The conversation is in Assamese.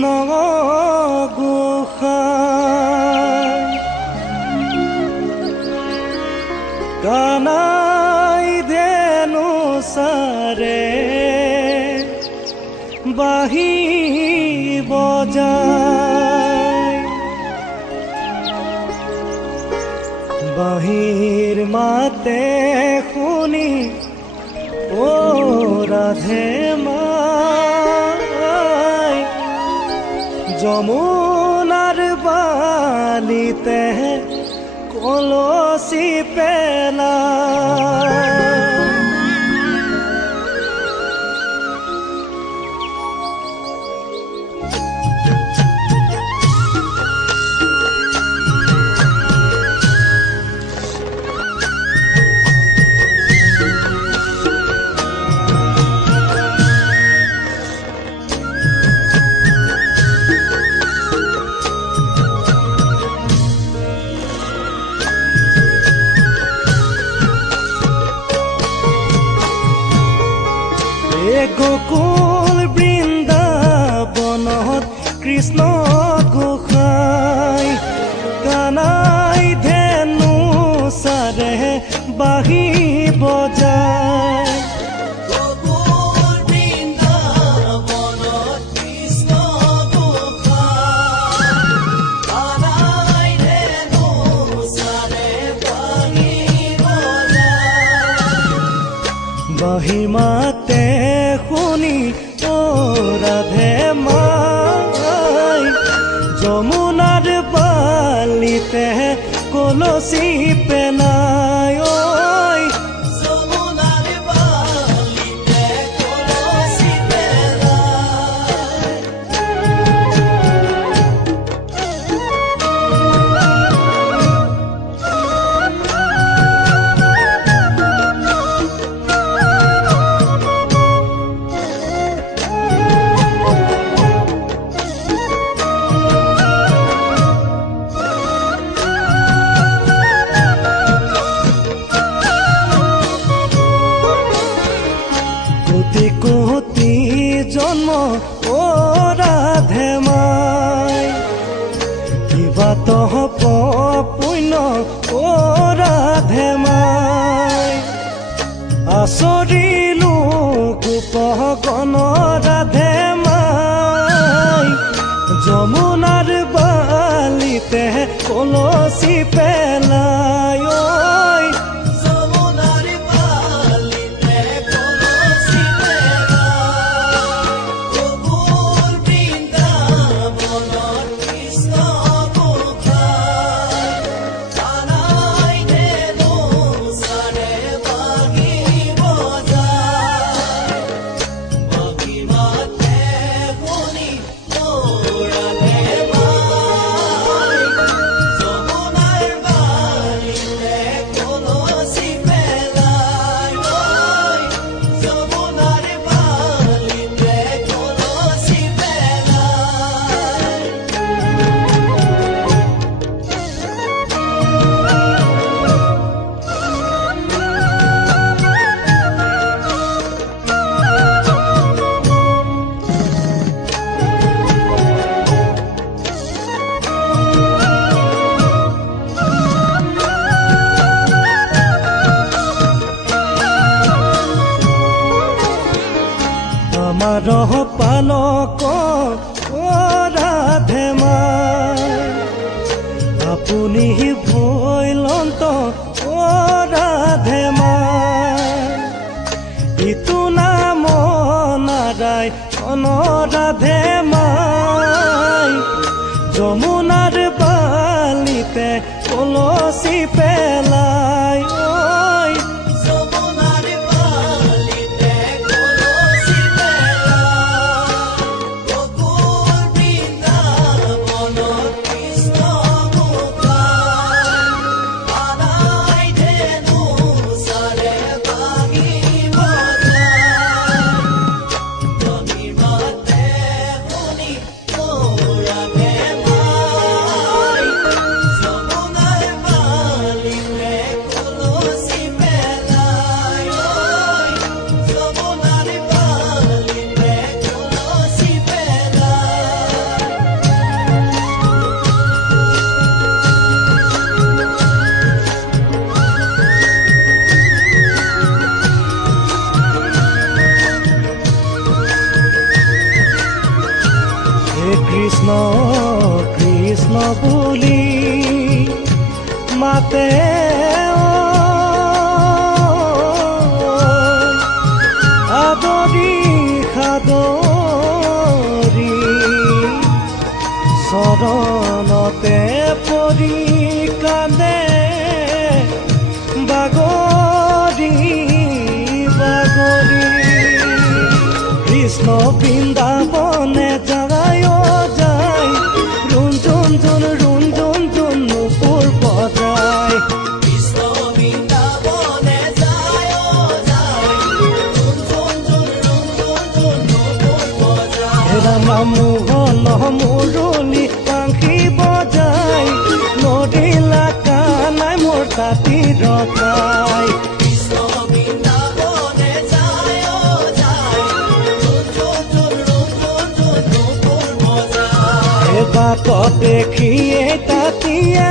কৃষ্ণ গোসাঁই কানাই ধেনু সাৰে বাঁহী বজায় বাঁহীৰ মাতে শুনি ও ৰাধে মাই যমুনাৰ বালিতে কলসি পেলায় গোকুল বৃন্দাবনত কৃষ্ণ গোসাঁই কানাই ধেনু সাৰে বাঁহী বজায় গোকুল বৃন্দাবনত কৃষ্ণ গোসাঁই কানাই ধেনু সাৰে বাঁহী বজায় বাঁহী মাতে শুনি ও রাধে মাই যমুনার বালিতে কলসি পেলায় যমুনার বালিতে কলসি পেলায় কোটি কোটি জন্ম ও রাধে মাই কিবা তহ পুণ্য ও রাধে মাই আচৰিলো গোপগণ ৰাধে মাই যমুনাৰ বালিতে কলসি পেলায় যমুনাৰ বালিতে কলসি পেলায় গোকুল বৃন্দাবনত কৃষ্ণ গোসাঁই কানাই ধেনু সাৰে বাঁহী বজায় বাঁহী মাতে শুনি ও ৰাধে মাই যমুনাৰ বালিতে কলসি পেলায় যমুনাৰ বালিতে কলসি পেলায় আমাৰ পালক ও ৰাধে মাই আপুনি ভৈলন্ত ও ৰাধে মাই ইটো নাম নাৰায়ণ ৰাধে মাই যমুনাৰ বালিতে কলসি পেলায় যমুনাৰ বালিতে কলসি পেলায় গোকুল বৃন্দাবনত কৃষ্ণ গোসাঁই কানাই ধেনু সাৰে বাঁহী বজায় বাঁহী মাতে শুনি ও ৰাধে মাই যমুনাৰ বালিতে কৃষ্ণ বুলি মাতে আদৰি সাদৰি চৰণতে পৰি কান্দে বাগৰি বাগৰি কৃষ্ণ বৃন্দাবনে যায় যায় ৰুঞ্জুন জুন নুপুৰ বজায় কৃষ্ণ বৃন্দাবনে যায় যায় নুপুৰ বজায় মোহন মুৰলী বাংশী বজাই নদীলা কানাই মোৰ তাঁতি ৰখাই কৃষ্ণ বৃন্দাবনে যায় যায় নুপুৰ বজায় বাটত দেখিয়ে তাঁতিয়ে